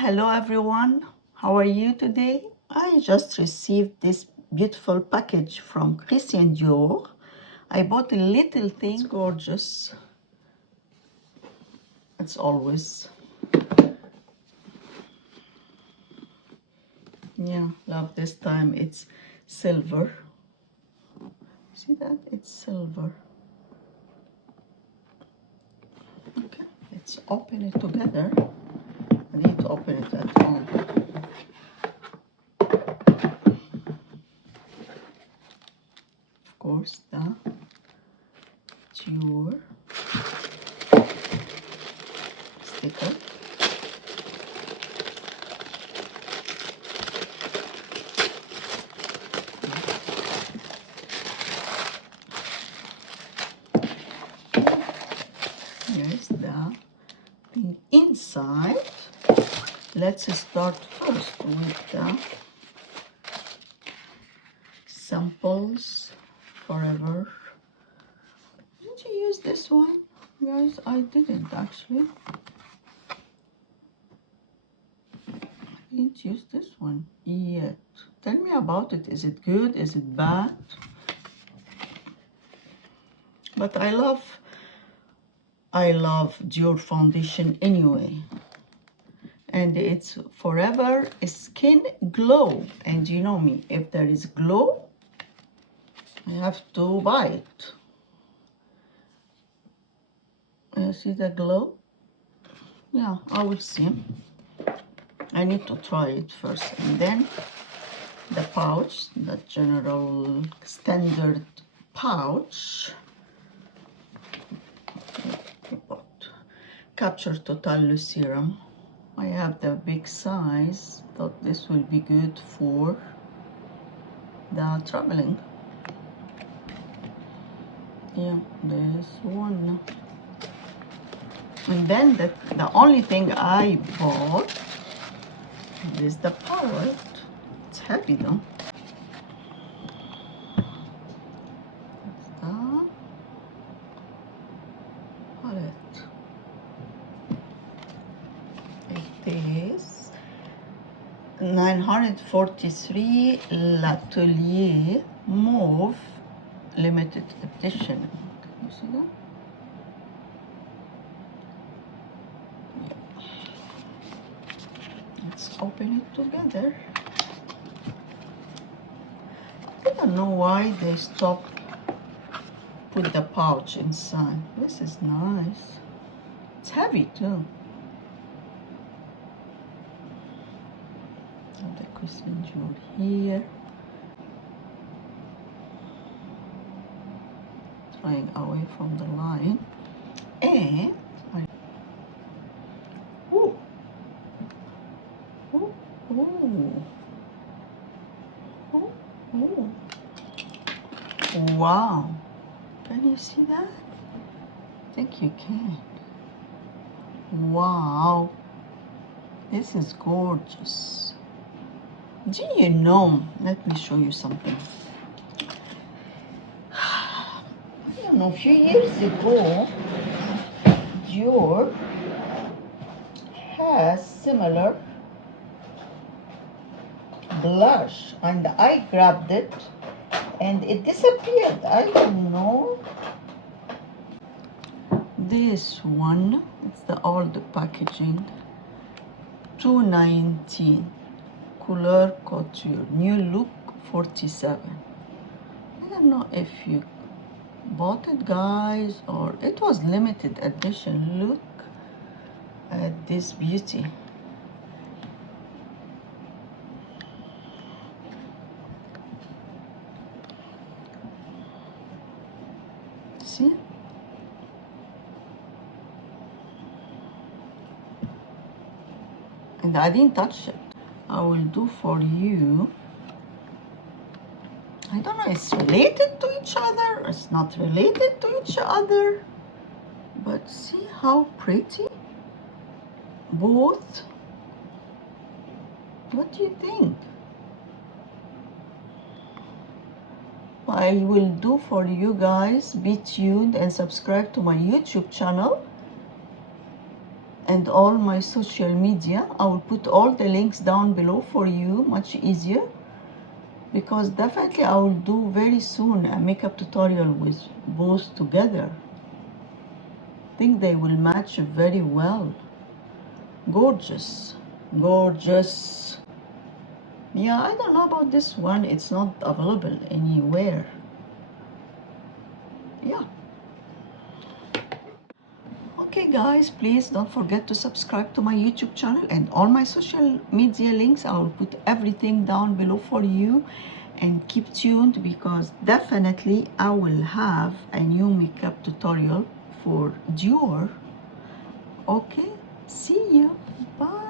Hello everyone, how are you today? I just received this beautiful package from Christian Dior. I bought a little thing. It's gorgeous. It's always. Yeah, love this time. It's silver. See that? It's silver. Okay, let's open it together. I need to open it at home. Of course, the Dior sticker. Here's the thing inside. Let's start first with the samples forever. Did you use this one? Guys, I didn't actually. I didn't use this one yet. Tell me about it. Is it good? Is it bad? But I love Dior foundation anyway. And it's forever skin glow. And you know me, if there is glow, I have to buy it. You see the glow? Yeah, I will see. I need to try it first. And then the pouch, the general standard pouch. Capture Totale Serum. I have the big size. Thought this will be good for the traveling. Yeah, this one. And then the only thing I bought is the palette. It's heavy though. That's the palette. It is 943 L'Atelier Mauve limited edition. Can you see that? Let's open it together. I don't know why they stopped put the pouch inside. This is nice. It's heavy too. And the Christian Dior here. Trying away from the line. And ooh. Ooh. Ooh. Ooh. Ooh. Wow. Can you see that? I think you can. Wow. This is gorgeous. Do you know? Let me show you something. I don't know, a few years ago, Dior has similar blush and I grabbed it and it disappeared. I don't know. This one, it's the old packaging. $2.19. Couleur Couture. New look 47. I don't know if you bought it, guys, or it was limited edition. Look at this beauty. See? And I didn't touch it. I will do for you. I don't know, it's related to each other, it's not related to each other, but see how pretty both. What do you think? I will do for you guys. Be tuned and subscribe to my YouTube channel and all my social media. I will put all the links down below for you, much easier, because definitely I will do very soon a makeup tutorial with both together. I think they will match very well. Gorgeous, gorgeous. Yeah, I don't know about this one. It's not available anywhere. Yeah. Okay guys, please don't forget to subscribe to my YouTube channel and all my social media links. I will put everything down below for you, and keep tuned because definitely I will have a new makeup tutorial for Dior. Okay, see you. Bye.